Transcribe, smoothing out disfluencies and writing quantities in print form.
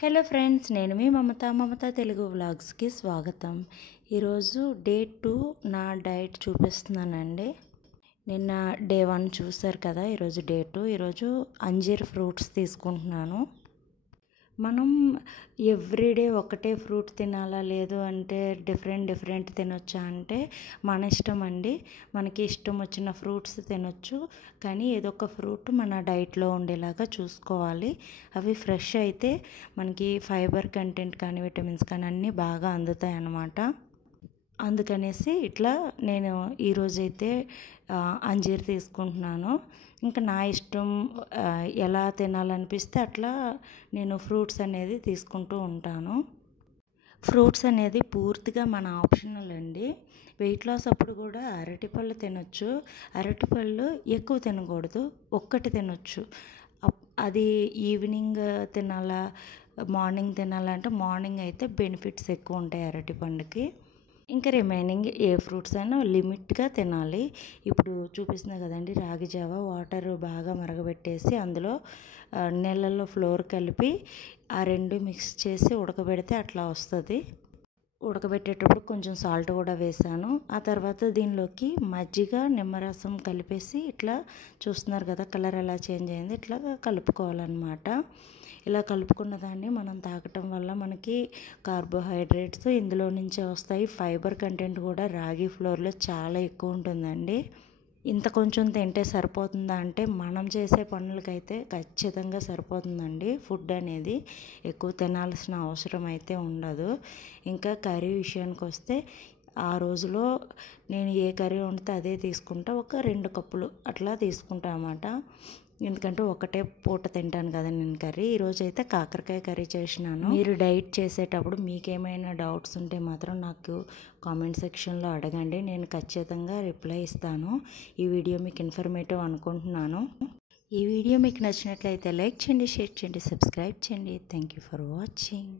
Hello friends, నేను మీ మమత తెలుగు వ్లాగ్స్కి స్వాగతం. ఈరోజు డే 2 నా డైట్ చూపిస్తున్నానండి. నిన్న డే 1 చూసారు కదా, ఈరోజు డే 2. ఈరోజు అంజీర్ ఫ్రూట్స్ తీసుకుంటున్నాను. మనం ఎవ్రీడే ఒకటే ఫ్రూట్ తినాలా, లేదు అంటే డిఫరెంట్ తినొచ్చా అంటే మన ఇష్టం అండి. మనకి ఇష్టం వచ్చిన ఫ్రూట్స్ తినొచ్చు, కానీ ఏదో ఒక ఫ్రూట్ మన డైట్లో ఉండేలాగా చూసుకోవాలి. అవి ఫ్రెష్ అయితే మనకి ఫైబర్ కంటెంట్ కానీ విటమిన్స్ కానీ అన్నీ బాగా అందుతాయి అన్నమాట. అందుకనేసి ఇట్లా నేను ఈరోజైతే అంజీర్ తీసుకుంటున్నాను. ఇంకా నా ఇష్టం, ఎలా తినాలనిపిస్తే అట్లా నేను ఫ్రూట్స్ అనేది తీసుకుంటూ ఉంటాను. ఫ్రూట్స్ అనేది పూర్తిగా మన ఆప్షనల్ అండి. వెయిట్ లాస్ అప్పుడు కూడా అరటిపళ్ళు తినొచ్చు. అరటిపళ్ళు ఎక్కువ తినకూడదు, ఒక్కటి తినొచ్చు. అది ఈవినింగ్ తినాలా, మార్నింగ్ తినాలంటే మార్నింగ్ అయితే బెనిఫిట్స్ ఎక్కువ ఉంటాయి అరటిపండుకి. ఇంకా రిమైనింగ్ ఏ ఫ్రూట్స్ అయినా లిమిట్గా తినాలి. ఇప్పుడు చూపిస్తున్నా కదండి, రాగి జావ వాటర్ బాగా మరగబెట్టేసి అందులో నీళ్ళల్లో ఫ్లోర్ కలిపి ఆ రెండు మిక్స్ చేసి ఉడకబెడితే అట్లా వస్తుంది. ఉడకబెట్టేటప్పుడు కొంచెం సాల్ట్ కూడా వేసాను. ఆ తర్వాత దీనిలోకి మజ్జిగ నిమ్మరసం కలిపేసి ఇట్లా చూస్తున్నారు కదా, కలర్ ఎలా చేంజ్ అయింది, ఇట్లా కలుపుకోవాలన్నమాట. ఇలా కలుపుకున్న దాన్ని మనం తాగటం వల్ల మనకి కార్బోహైడ్రేట్స్ ఇందులో నుంచే వస్తాయి. ఫైబర్ కంటెంట్ కూడా రాగి ఫ్లోర్లో చాలా ఎక్కువ ఉంటుందండి. ఇంత కొంచెం తింటే సరిపోతుందా అంటే మనం చేసే పనులకైతే ఖచ్చితంగా సరిపోతుందండి. ఫుడ్ అనేది ఎక్కువ తినాల్సిన అవసరం అయితే ఉండదు. ఇంకా కర్రీ విషయానికి వస్తే ఆ రోజులో నేను ఏ కర్రీ వండితే అదే తీసుకుంటా. ఒక 2 కప్పులు అట్లా తీసుకుంటా అన్నమాట. ఎందుకంటే ఒకటే పూట తింటాను కదా నేను కర్రీ. ఈరోజు అయితే కాకరకాయ కర్రీ చేసినాను. మీరు డైట్ చేసేటప్పుడు మీకేమైనా డౌట్స్ ఉంటే మాత్రం నాకు కామెంట్ సెక్షన్లో అడగండి, నేను ఖచ్చితంగా రిప్లై ఇస్తాను. ఈ వీడియో మీకు ఇన్ఫర్మేటివ్ అనుకుంటున్నాను. ఈ వీడియో మీకు నచ్చినట్లయితే లైక్ చేయండి, షేర్ చేయండి, సబ్స్క్రైబ్ చేయండి. Thank you for watching.